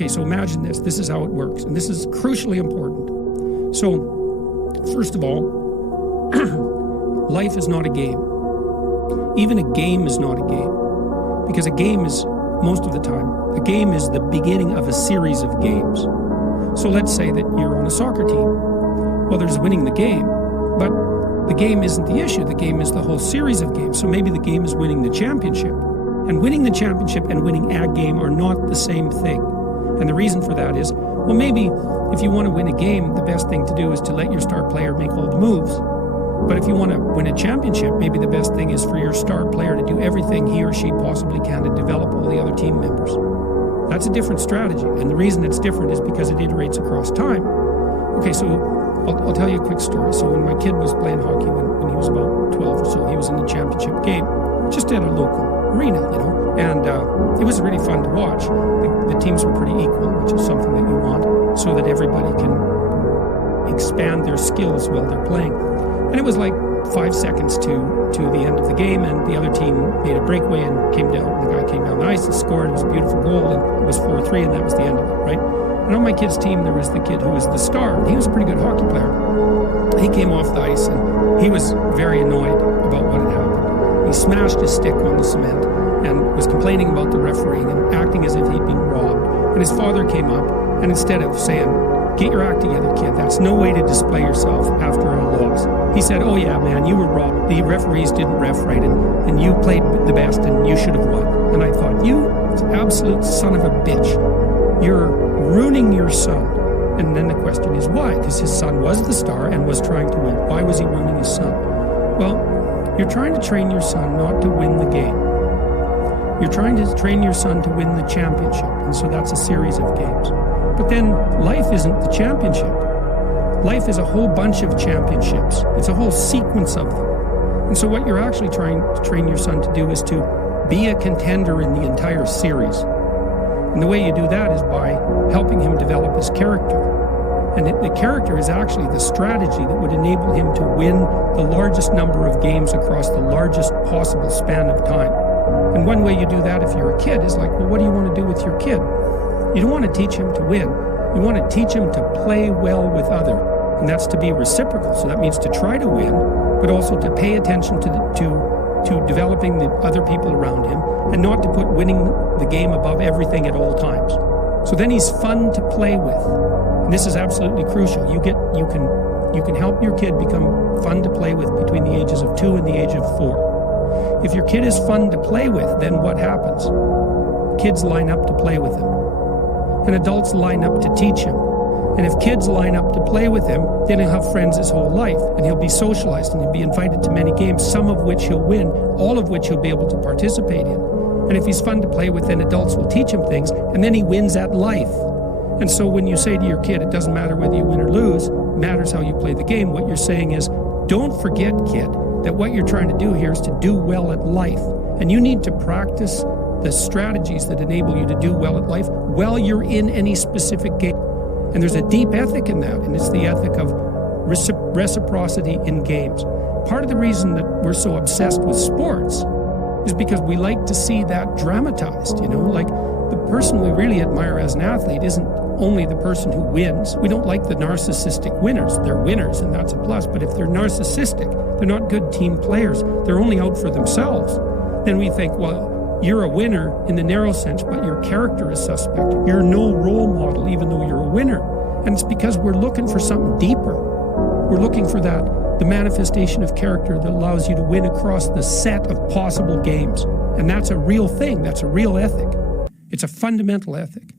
Okay, so imagine this. This is how it works, and this is crucially important. So, first of all, life is not a game. Even a game is not a game, because a game is, most of the time, a game is the beginning of a series of games. So let's say that you're on a soccer team. Well, there's winning the game, but the game isn't the issue. The game is the whole series of games. So maybe the game is winning the championship. And winning the championship and winning a game are not the same thing. And the reason for that is, well, maybe if you want to win a game, the best thing to do is to let your star player make all the moves. But if you want to win a championship, maybe the best thing is for your star player to do everything he or she possibly can to develop all the other team members. That's a different strategy. And the reason it's different is because it iterates across time. Okay, so I'll tell you a quick story. So when my kid was playing hockey, when he was about 12 or so, he was in the championship game, just at a local arena, and it was really fun to watch. The teams were pretty equal, which is something that you want, so that everybody can expand their skills while they're playing. And it was like 5 seconds to the end of the game, and the other team made a breakaway and came down. The guy came down the ice and scored. It was a beautiful goal, and it was 4-3, and that was the end of it, right? And on my kid's team, there was the kid who was the star. He was a pretty good hockey player. He came off the ice, and he was very annoyed about what had happened. He smashed his stick on the cement and was complaining about the refereeing and acting as if he'd been robbed. And his father came up, and instead of saying, "Get your act together, kid. That's no way to display yourself after a loss," he said, "Oh yeah, man, you were robbed. The referees didn't ref right, and you played the best, and you should have won." And I thought, you absolute son of a bitch. You're ruining your son. And then the question is why? Because his son was the star and was trying to win. Why was he ruining his son? Well, you're trying to train your son not to win the game. You're trying to train your son to win the championship. And so that's a series of games. But then life isn't the championship. Life is a whole bunch of championships. It's a whole sequence of them. And so what you're actually trying to train your son to do is to be a contender in the entire series. And the way you do that is by helping him develop his character. And the character is actually the strategy that would enable him to win the largest number of games across the largest possible span of time. And one way you do that if you're a kid is like, well, what do you want to do with your kid? You don't want to teach him to win. You want to teach him to play well with others. And that's to be reciprocal. So that means to try to win, but also to pay attention to developing the other people around him, and not to put winning the game above everything at all times. So then he's fun to play with. And this is absolutely crucial. You can help your kid become fun to play with between the ages of 2 and the age of 4. If your kid is fun to play with, then what happens? Kids line up to play with him. And adults line up to teach him. And if kids line up to play with him, then he'll have friends his whole life, and he'll be socialized, and he'll be invited to many games, some of which he'll win, all of which he'll be able to participate in. And if he's fun to play with, then adults will teach him things, and then he wins at life. And so when you say to your kid, it doesn't matter whether you win or lose, it matters how you play the game, what you're saying is, don't forget, kid, that what you're trying to do here is to do well at life. And you need to practice the strategies that enable you to do well at life while you're in any specific game. And there's a deep ethic in that, and it's the ethic of reciprocity in games. Part of the reason that we're so obsessed with sports is because we like to see that dramatized, like the person we really admire as an athlete isn't only the person who wins. We don't like the narcissistic winners. They're winners, and that's a plus. But if they're narcissistic, they're not good team players. They're only out for themselves. Then we think, well, you're a winner in the narrow sense, but your character is suspect. You're no role model, even though you're a winner. And it's because we're looking for something deeper. We're looking for the manifestation of character that allows you to win across the set of possible games. And that's a real thing. That's a real ethic. It's a fundamental ethic.